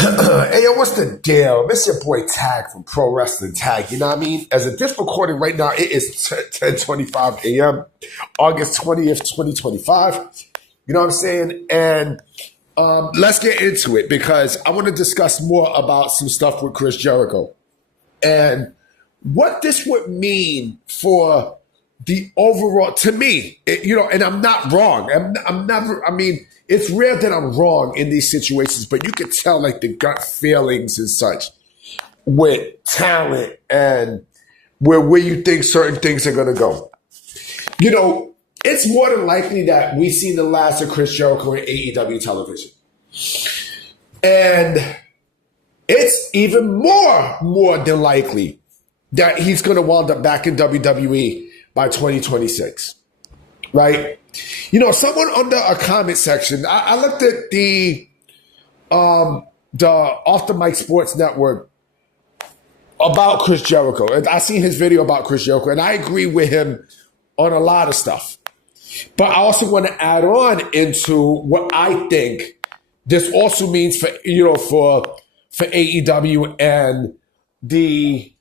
Hey, yo, what's the deal? This your boy Tag from Pro Wrestling Tag. You know what I mean? As of this recording right now, it is 10:25 a.m., August 20th, 2025. You know what I'm saying? And let's get into it because I want to discuss more about some stuff with Chris Jericho and what this would mean for the overall, to me, and I'm not wrong. I'm never, I mean, it's rare that I'm wrong in these situations, but you can tell like the gut feelings and such with talent and where you think certain things are going to go. You know, it's more than likely that we've seen the last of Chris Jericho in AEW television. And it's even more than likely that he's going to wind up back in WWE by 2026, right? You know, someone under a comment section, I looked at the Off the Mic Sports Network about Chris Jericho, and I seen his video about Chris Jericho, and I agree with him on a lot of stuff. But I also want to add on into what I think this also means for AEW and the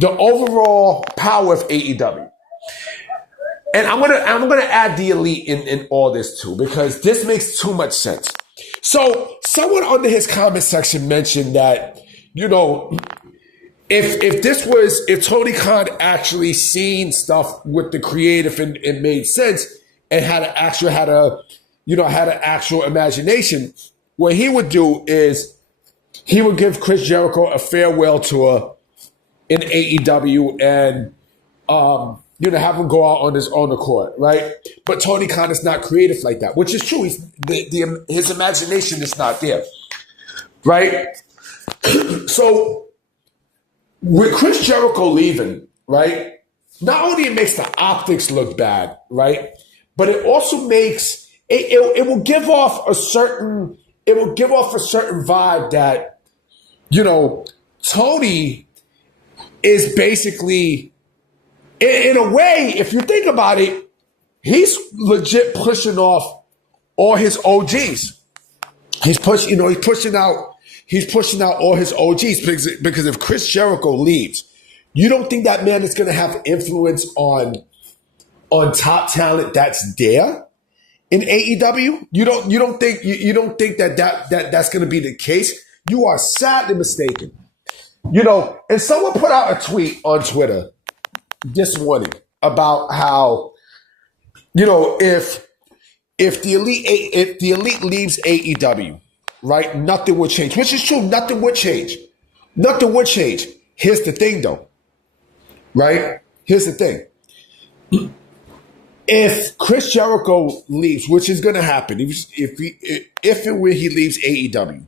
overall power of AEW. And I'm gonna add the elite in all this too, because this makes too much sense. So someone under his comment section mentioned that, you know, if Tony Khan actually seen stuff with the creative and it made sense and had an actual imagination, what he would do is he would give Chris Jericho a farewell tour in AEW and have him go out on his own accord, right? But Tony Khan is not creative like that, which is true. His imagination is not there, right? So with Chris Jericho leaving, right, not only it makes the optics look bad, right, but it also makes it will give off a certain vibe that, you know, Tony is basically, in a way, if you think about it, he's legit pushing off all his OGs. He's pushing out all his OGs because if Chris Jericho leaves, you don't think that man is going to have influence on top talent that's there in AEW? You don't think that's going to be the case? You are sadly mistaken. You know, and someone put out a tweet on Twitter this morning about how, you know, if the elite leaves AEW, right, nothing would change, which is true. Nothing would change. Here's the thing, though, right? Here's the thing. If Chris Jericho leaves, which is going to happen, if and when he leaves AEW,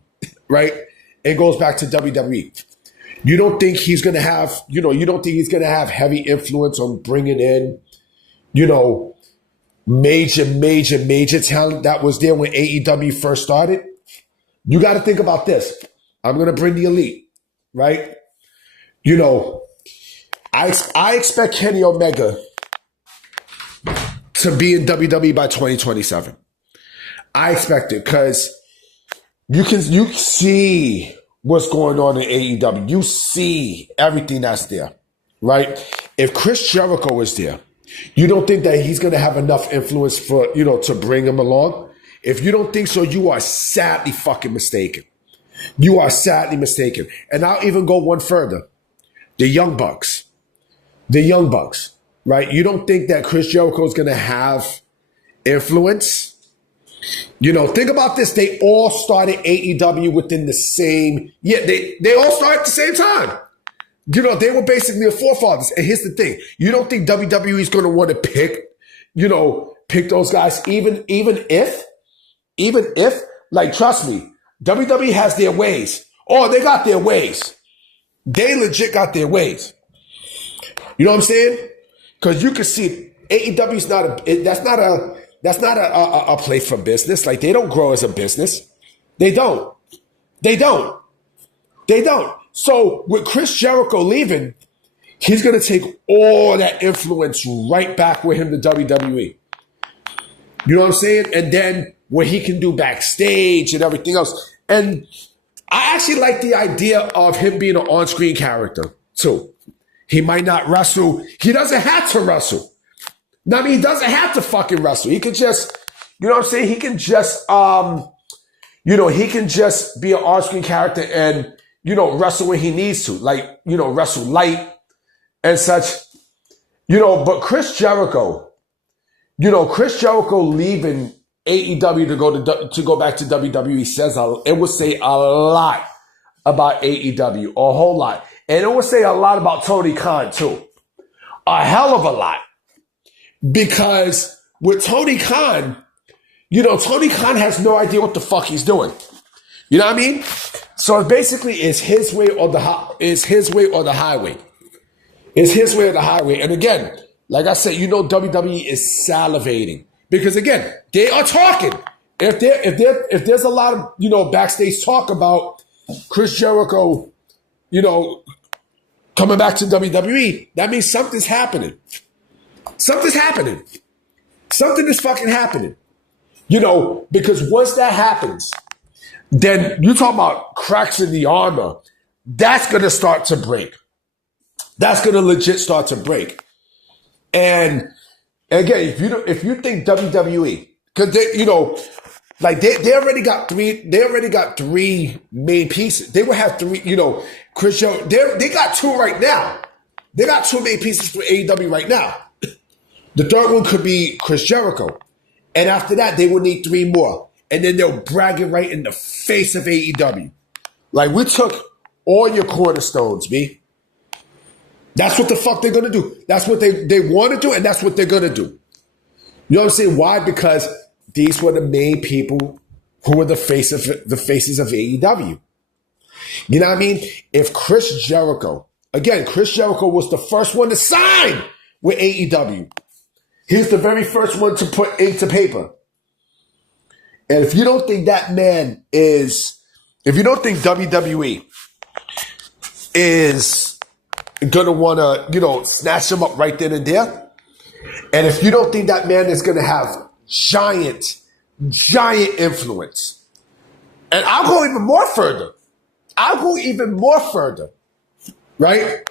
right, and goes back to WWE, you don't think he's going to have, heavy influence on bringing in, you know, major talent that was there when AEW first started? You got to think about this. I'm going to bring the elite, right? You know, I expect Kenny Omega to be in WWE by 2027. I expect it because you see what's going on in AEW. You see everything that's there, right? If Chris Jericho is there, you don't think that he's going to have enough influence for, you know, to bring him along? If you don't think so, you are sadly fucking mistaken. You are sadly mistaken. And I'll even go one further. The Young Bucks, right? You don't think that Chris Jericho is going to have influence? You know, think about this. They all started AEW within the same, they all started at the same time. You know, they were basically the forefathers. And here's the thing. You don't think WWE is going to want to pick those guys, even if, like, trust me, WWE has their ways. Oh, they got their ways. They legit got their ways. You know what I'm saying? Because you can see AEW is that's not a place for business. Like, they don't grow as a business. They don't. So with Chris Jericho leaving, he's going to take all that influence right back with him to WWE. You know what I'm saying? And then what he can do backstage and everything else. And I actually like the idea of him being an on-screen character too. He might not wrestle. He doesn't have to wrestle. I mean, he doesn't have to fucking wrestle. He can just, you know what I'm saying? He can just, he can just be an on-screen character and, wrestle when he needs to. Like, wrestle light and such. But Chris Jericho leaving AEW to go back to WWE says it would say a lot about AEW, a whole lot. And it would say a lot about Tony Khan too. A hell of a lot. Because with Tony Khan, Tony Khan has no idea what the fuck he's doing. You know what I mean? So basically, it's his way or the highway. It's his way or the highway. And again, like I said, WWE is salivating because again, they are talking. If there's a lot of backstage talk about Chris Jericho, coming back to WWE, that means something's happening. Something's happening. Something is fucking happening. Because once that happens, then you talk about cracks in the armor. That's going to start to break. That's going to legit start to break. And again, if you think WWE, because they already got three main pieces. They will have three, Chris Jericho, they got two right now. They got two main pieces for AEW right now. The third one could be Chris Jericho. And after that, they will need three more. And then they'll brag it right in the face of AEW. Like, we took all your cornerstones, B. That's what the fuck they're going to do. That's what they want to do, and that's what they're going to do. You know what I'm saying? Why? Because these were the main people who were the faces of AEW. You know what I mean? If Chris Jericho was the first one to sign with AEW. He was the very first one to put ink to paper. And if you don't think if you don't think WWE is going to want to, snatch him up right then and there, and if you don't think that man is going to have giant influence, and I'll go even more further, right?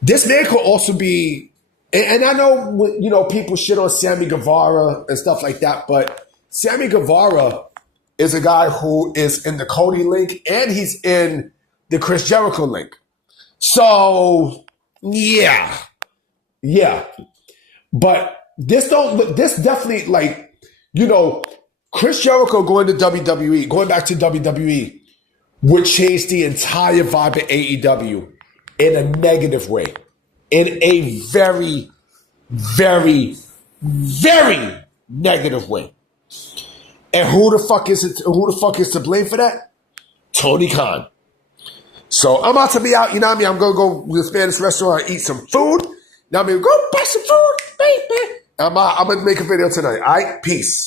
This man could also be, and I know, people shit on Sammy Guevara and stuff like that, but Sammy Guevara is a guy who is in the Cody link and he's in the Chris Jericho link. So, yeah. But this definitely, Chris Jericho going back to WWE would change the entire vibe of AEW in a negative way. In a very, very, very negative way. And who the fuck is to blame for that? Tony Khan. So I'm about to be out, I'm going to go to the Spanish restaurant and eat some food. Go buy some food, baby. I'm going to make a video tonight. All right? Peace.